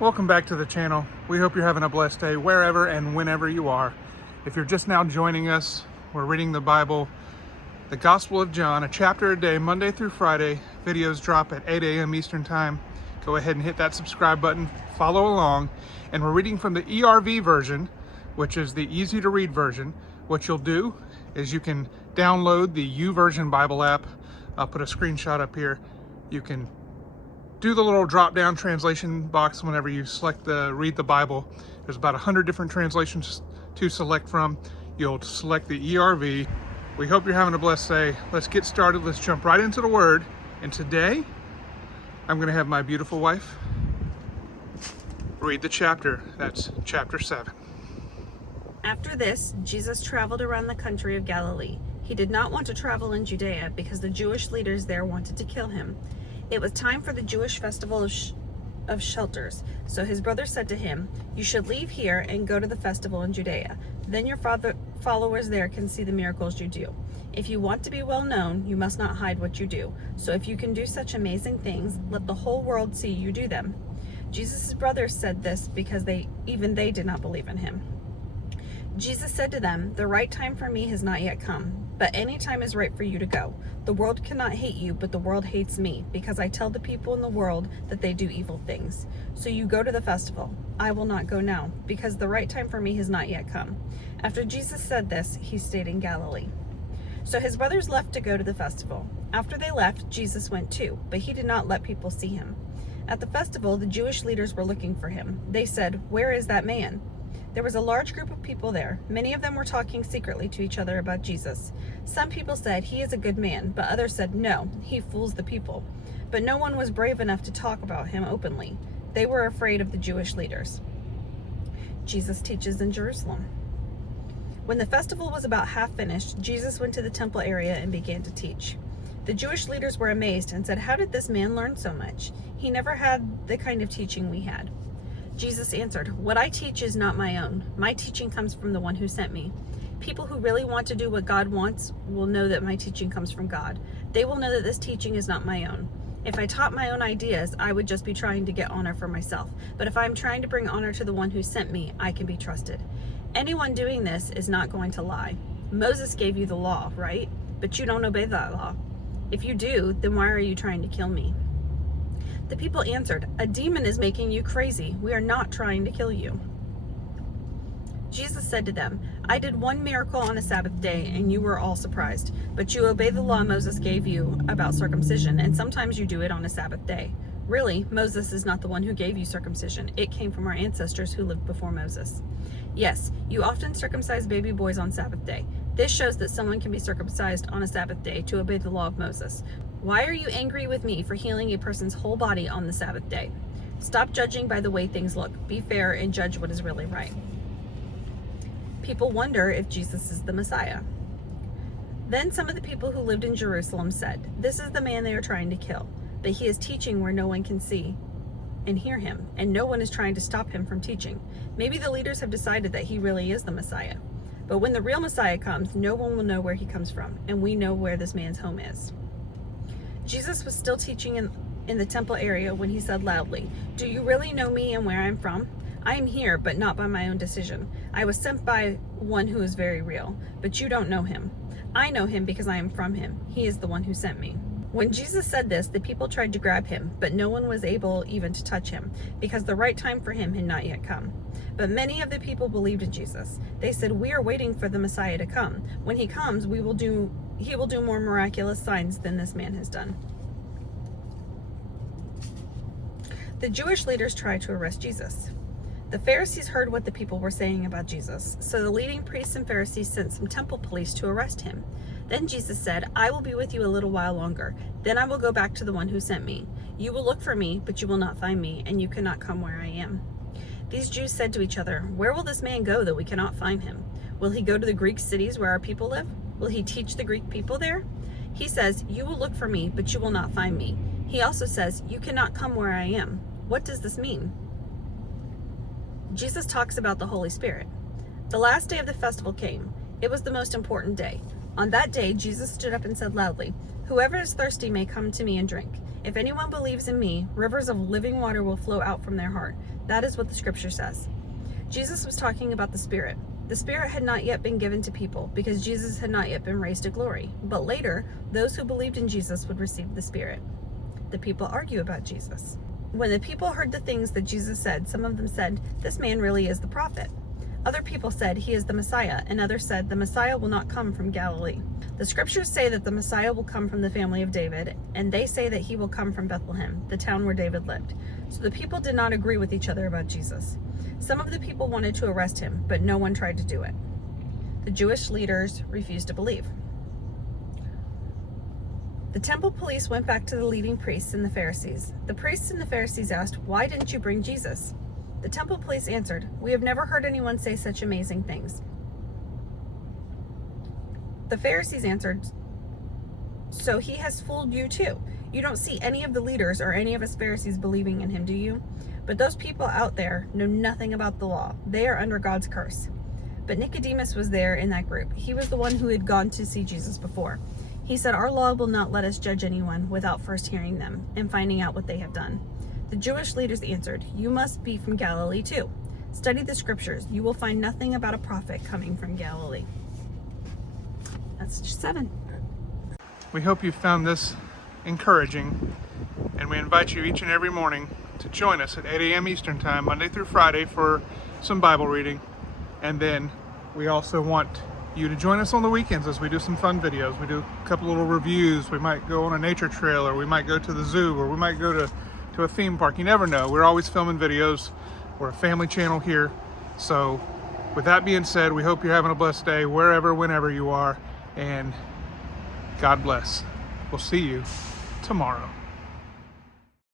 Welcome back to the channel. We hope you're having a blessed day wherever and whenever you are. If you're just now joining us, we're reading the Bible, the Gospel of John, a chapter a day, Monday through Friday. Videos drop at 8 a.m. Eastern Time. Go ahead and hit that subscribe button, follow along. And we're reading from the ERV version, which is the easy to read version. What you'll do is you can download the YouVersion Bible app. I'll put a screenshot up here. You can do the little drop down translation box whenever you select the read the Bible. There's about 100 different translations to select from. You'll select the ERV. We hope you're having a blessed day. Let's get started. Let's jump right into the word. And today I'm going to have my beautiful wife read the chapter. That's chapter 7. After this, Jesus traveled around the country of Galilee. He did not want to travel in Judea because the Jewish leaders there wanted to kill him. It was time for the Jewish festival of shelters. So his brother said to him, "You should leave here and go to the festival in Judea. Then your followers there can see the miracles you do. If you want to be well known, you must not hide what you do. So if you can do such amazing things, let the whole world see you do them." Jesus' brothers said this because even they did not believe in him. Jesus said to them, "The right time for me has not yet come, but any time is right for you to go. The world cannot hate you, but the world hates me, because I tell the people in the world that they do evil things. So you go to the festival. I will not go now, because the right time for me has not yet come." After Jesus said this, he stayed in Galilee. So his brothers left to go to the festival. After they left, Jesus went too, but he did not let people see him. At the festival, the Jewish leaders were looking for him. They said, "Where is that man?" There was a large group of people there. Many of them were talking secretly to each other about Jesus. Some people said, "He is a good man," but others said, "No, he fools the people." But no one was brave enough to talk about him openly. They were afraid of the Jewish leaders. Jesus teaches in Jerusalem. When the festival was about half finished, Jesus went to the temple area and began to teach. The Jewish leaders were amazed and said, "How did this man learn so much? He never had the kind of teaching we had." Jesus answered, "What I teach is not my own. My teaching comes from the one who sent me. People who really want to do what God wants will know that my teaching comes from God. They will know that this teaching is not my own. If I taught my own ideas, I would just be trying to get honor for myself. But if I'm trying to bring honor to the one who sent me, I can be trusted. Anyone doing this is not going to lie. Moses gave you the law, right? But you don't obey that law. If you do, then why are you trying to kill me?" The people answered, "A demon is making you crazy. We are not trying to kill you." Jesus said to them, "I did one miracle on a Sabbath day, and you were all surprised. But you obey the law Moses gave you about circumcision, and sometimes you do it on a Sabbath day. Really, Moses is not the one who gave you circumcision. It came from our ancestors who lived before Moses. Yes, you often circumcise baby boys on Sabbath day. This shows that someone can be circumcised on a Sabbath day to obey the law of Moses. Why are you angry with me for healing a person's whole body on the Sabbath day? Stop judging by the way things look. Be fair and judge what is really right." People wonder if Jesus is the Messiah. Then some of the people who lived in Jerusalem said, "This is the man they are trying to kill, but he is teaching where no one can see and hear him, and no one is trying to stop him from teaching. Maybe the leaders have decided that he really is the Messiah. But when the real Messiah comes, no one will know where he comes from, and we know where this man's home is." Jesus was still teaching in the temple area when he said loudly, "Do you really know me and where I'm from? I am here, but not by my own decision. I was sent by one who is very real, but you don't know him. I know him because I am from him. He is the one who sent me." When Jesus said this, the people tried to grab him, but no one was able even to touch him, because the right time for him had not yet come. But many of the people believed in Jesus. They said, "We are waiting for the Messiah to come. When he comes, he will do more miraculous signs than this man has done." The Jewish leaders tried to arrest Jesus. The Pharisees heard what the people were saying about Jesus, so the leading priests and Pharisees sent some temple police to arrest him. Then Jesus said, "I will be with you a little while longer. Then I will go back to the one who sent me. You will look for me, but you will not find me, and you cannot come where I am." These Jews said to each other, "Where will this man go that we cannot find him? Will he go to the Greek cities where our people live? Will he teach the Greek people there? He says, 'You will look for me, but you will not find me.' He also says, 'You cannot come where I am.' What does this mean?" Jesus talks about the Holy Spirit. The last day of the festival came. It was the most important day. On that day, Jesus stood up and said loudly, "Whoever is thirsty may come to me and drink. If anyone believes in me, rivers of living water will flow out from their heart. That is what the scripture says. Jesus was talking about the Spirit. The Spirit had not yet been given to people because Jesus had not yet been raised to glory. But later, those who believed in Jesus would receive the Spirit. The people argue about Jesus. When the people heard the things that Jesus said, some of them said, "This man really is the prophet." Other people said, "He is the Messiah," and others said, "The Messiah will not come from Galilee." The scriptures say that the Messiah will come from the family of David, and they say that he will come from Bethlehem, the town where David lived. So the people did not agree with each other about Jesus. Some of the people wanted to arrest him, but no one tried to do it. The Jewish leaders refused to believe. The temple police went back to the leading priests and the Pharisees. The priests and the Pharisees asked, "Why didn't you bring Jesus?" The temple police answered, "We have never heard anyone say such amazing things." The Pharisees answered, "So he has fooled you too. You don't see any of the leaders or any of us Pharisees believing in him, do you? But those people out there know nothing about the law. They are under God's curse." But Nicodemus was there in that group. He was the one who had gone to see Jesus before. He said, "Our law will not let us judge anyone without first hearing them and finding out what they have done." The Jewish leaders answered, "You must be from Galilee too. Study the scriptures. You will find nothing about a prophet coming from Galilee." That's 7. We hope you found this encouraging, and we invite you each and every morning to join us at 8 a.m. Eastern Time, Monday through Friday, for some Bible reading. And then we also want you to join us on the weekends as we do some fun videos. We do a couple little reviews. We might go on a nature trail, or we might go to the zoo, or we might go to a theme park. You never know. We're always filming videos. We're a family channel here. So with that being said, we hope you're having a blessed day wherever, whenever you are, and God bless. We'll see you tomorrow.